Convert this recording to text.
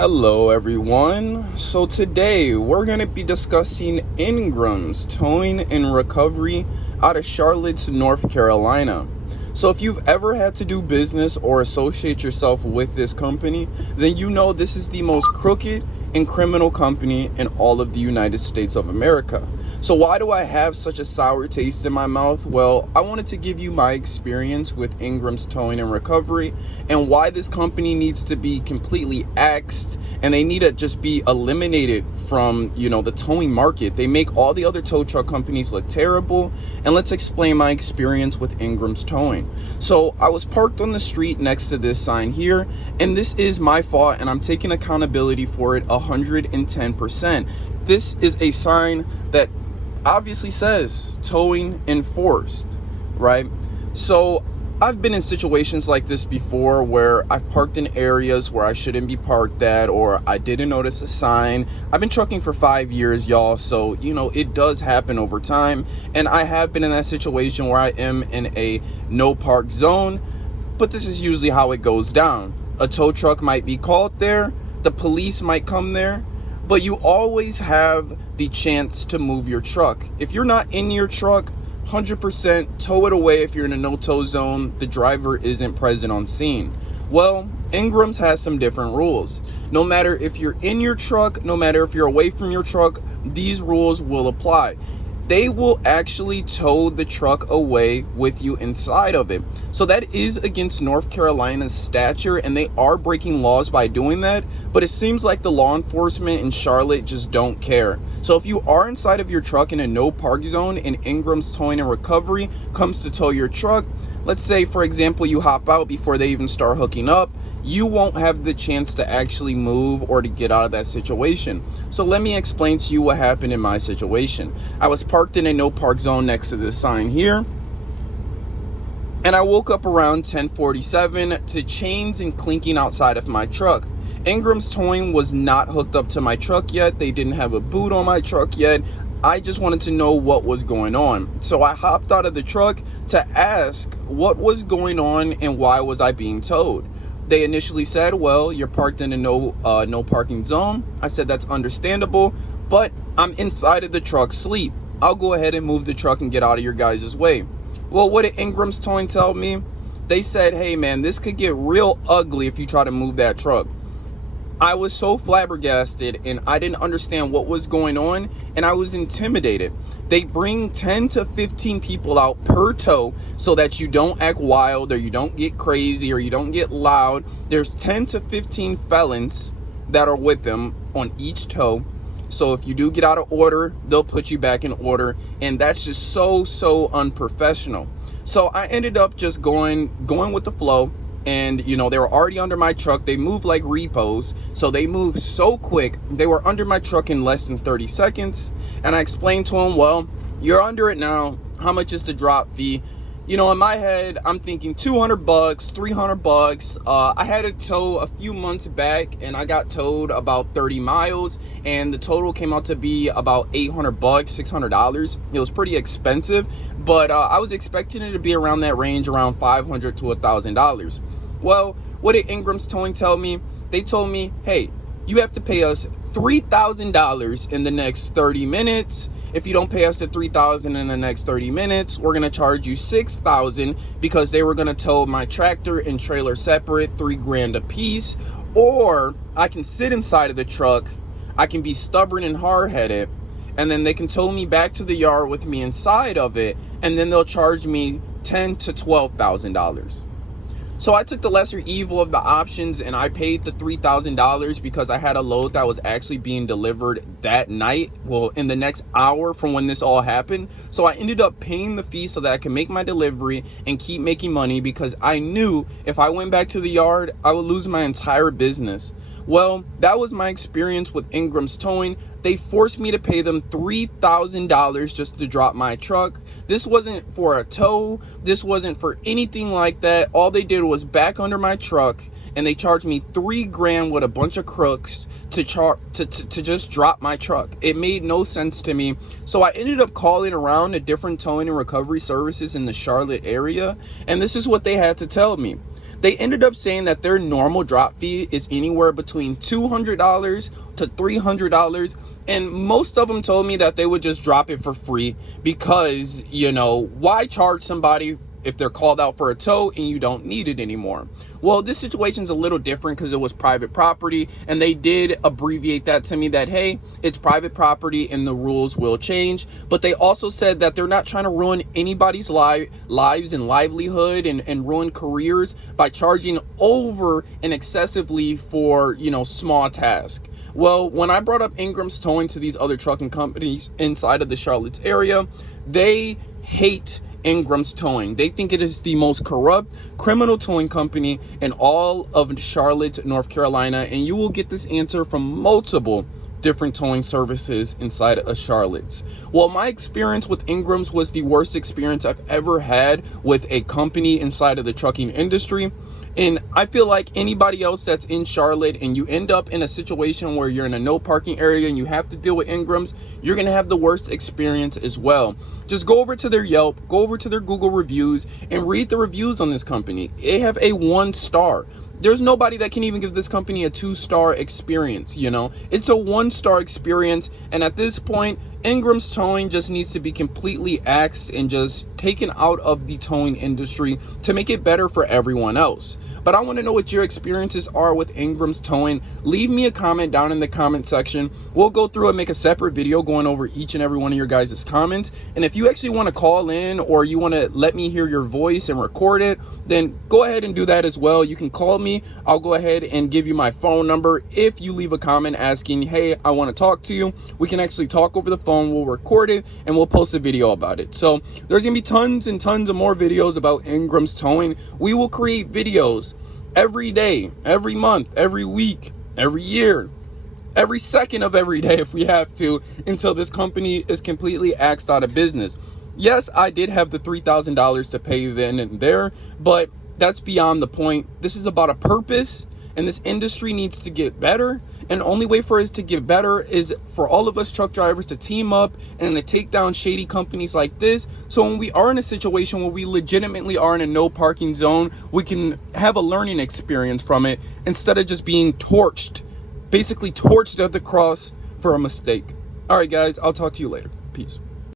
Hello everyone. So today we're going to be discussing Ingrams Towing and Recovery out of Charlotte, North Carolina. So if you've ever had to do business or associate yourself with this company, then you know this is the most crooked and criminal company in all of the United States of America. So why do I have such a sour taste in my mouth? Well, I wanted to give you my experience with Ingrams Towing and Recovery and why this company needs to be completely axed and they need to just be eliminated from, the towing market. They make all the other tow truck companies look terrible. And let's explain my experience with Ingrams Towing. So I was parked on the street next to this sign here, and this is my fault and I'm taking accountability for it 110%. This is a sign that obviously says towing enforced, right? So I've been in situations like this before where I've parked in areas where I shouldn't be parked at, or I didn't notice a sign. I've been trucking for 5 years, y'all, so it does happen over time, and I have been in that situation where I am in a no park zone. But this is usually how it goes down. A tow truck might be called there, the police might come there, but you always have the chance to move your truck. If you're not in your truck, 100% tow it away. If you're in a no-tow zone, the driver isn't present on scene. Well, Ingrams has some different rules. No matter if you're in your truck, no matter if you're away from your truck, these rules will apply. They will actually tow the truck away with you inside of it. So that is against North Carolina's statute, and they are breaking laws by doing that. But it seems like the law enforcement in Charlotte just don't care. So if you are inside of your truck in a no park zone and Ingrams Towing and Recovery comes to tow your truck, let's say, for example, you hop out before they even start hooking up, you won't have the chance to actually move or to get out of that situation. So let me explain to you what happened in my situation. I was parked in a no park zone next to this sign here, and I woke up around 10:47 to chains and clinking outside of my truck. Ingrams Towing was not hooked up to my truck yet. They didn't have a boot on my truck yet. I just wanted to know what was going on. So I hopped out of the truck to ask what was going on and why was I being towed. They initially said, well, you're parked in a no parking zone. I said, that's understandable, but I'm inside of the truck asleep. I'll go ahead and move the truck and get out of your guys' way. Well, what did Ingrams Towing tell me? They said, hey man, this could get real ugly if you try to move that truck. I was so flabbergasted and I didn't understand what was going on, and I was intimidated. They bring 10 to 15 people out per tow so that you don't act wild or you don't get crazy or you don't get loud. There's 10 to 15 felons that are with them on each tow. So if you do get out of order, they'll put you back in order, and that's just so unprofessional. So I ended up just going with the flow. And they were already under my truck. They moved like repos, so they moved so quick. They were under my truck in less than 30 seconds. And I explained to them, well, you're under it now. How much is the drop fee? In my head, I'm thinking $200, $300. I had a tow a few months back, and I got towed about 30 miles, and the total came out to be about $800, $600. It was pretty expensive, but I was expecting it to be around that range, around $500 to $1,000. Well, what did Ingrams Towing tell me? They told me, hey, you have to pay us $3,000 in the next 30 minutes. If you don't pay us the $3,000 in the next 30 minutes, we're going to charge you $6,000, because they were going to tow my tractor and trailer separate, $3,000 a piece. Or I can sit inside of the truck, I can be stubborn and hard-headed, and then they can tow me back to the yard with me inside of it, and then they'll charge me $10,000 to $12,000. So I took the lesser evil of the options, and I paid the $3,000 because I had a load that was actually being delivered that night, well, in the next hour from when this all happened. So I ended up paying the fee so that I could make my delivery and keep making money, because I knew if I went back to the yard, I would lose my entire business. Well, that was my experience with Ingrams Towing. They forced me to pay them $3,000 just to drop my truck. This wasn't for a tow. This wasn't for anything like that. All they did was back under my truck, and they charged me $3,000 with a bunch of crooks to just drop my truck. It made no sense to me. So I ended up calling around to different towing and recovery services in the Charlotte area, and this is what they had to tell me. They ended up saying that their normal drop fee is anywhere between $200 to $300, and most of them told me that they would just drop it for free because, you know, why charge somebody if they're called out for a tow and you don't need it anymore? Well, this situation's a little different because it was private property, and they did abbreviate that to me that, hey, it's private property and the rules will change. But they also said that they're not trying to ruin anybody's lives and livelihood and ruin careers by charging over and excessively for, you know, small tasks. Well, when I brought up Ingrams Towing to these other trucking companies inside of the Charlotte area, they hate Ingrams Towing. They think it is the most corrupt criminal towing company in all of Charlotte, North Carolina, and you will get this answer from multiple different towing services inside of Charlotte. Well, my experience with Ingrams was the worst experience I've ever had with a company inside of the trucking industry. And I feel like anybody else that's in Charlotte and you end up in a situation where you're in a no parking area and you have to deal with Ingrams, you're going to have the worst experience as well. Just go over to their Yelp, go over to their Google reviews, and read the reviews on this company. They have a 1 star. There's nobody that can even give this company a 2-star experience, you know? It's a 1-star experience, and at this point, Ingrams Towing just needs to be completely axed and just taken out of the towing industry to make it better for everyone else. But I want to know what your experiences are with Ingrams Towing. Leave me a comment down in the comment section. We'll go through and make a separate video going over each and every one of your guys' comments. And if you actually want to call in or you want to let me hear your voice and record it, then go ahead and do that as well. You can call me. I'll go ahead and give you my phone number. If you leave a comment asking, hey, I want to talk to you, we can actually talk over the phone. We'll record it and we'll post a video about it. So there's going to be tons and tons of more videos about Ingrams Towing. We will create videos every day, every month, every week, every year, every second of every day if we have to, until this company is completely axed out of business. Yes, I did have the $3,000 to pay then and there, but that's beyond the point. This is about a purpose, and this industry needs to get better. And the only way for us to get better is for all of us truck drivers to team up and to take down shady companies like this. So when we are in a situation where we legitimately are in a no parking zone, we can have a learning experience from it instead of just being torched, basically torched at the cross for a mistake. All right, guys, I'll talk to you later. Peace.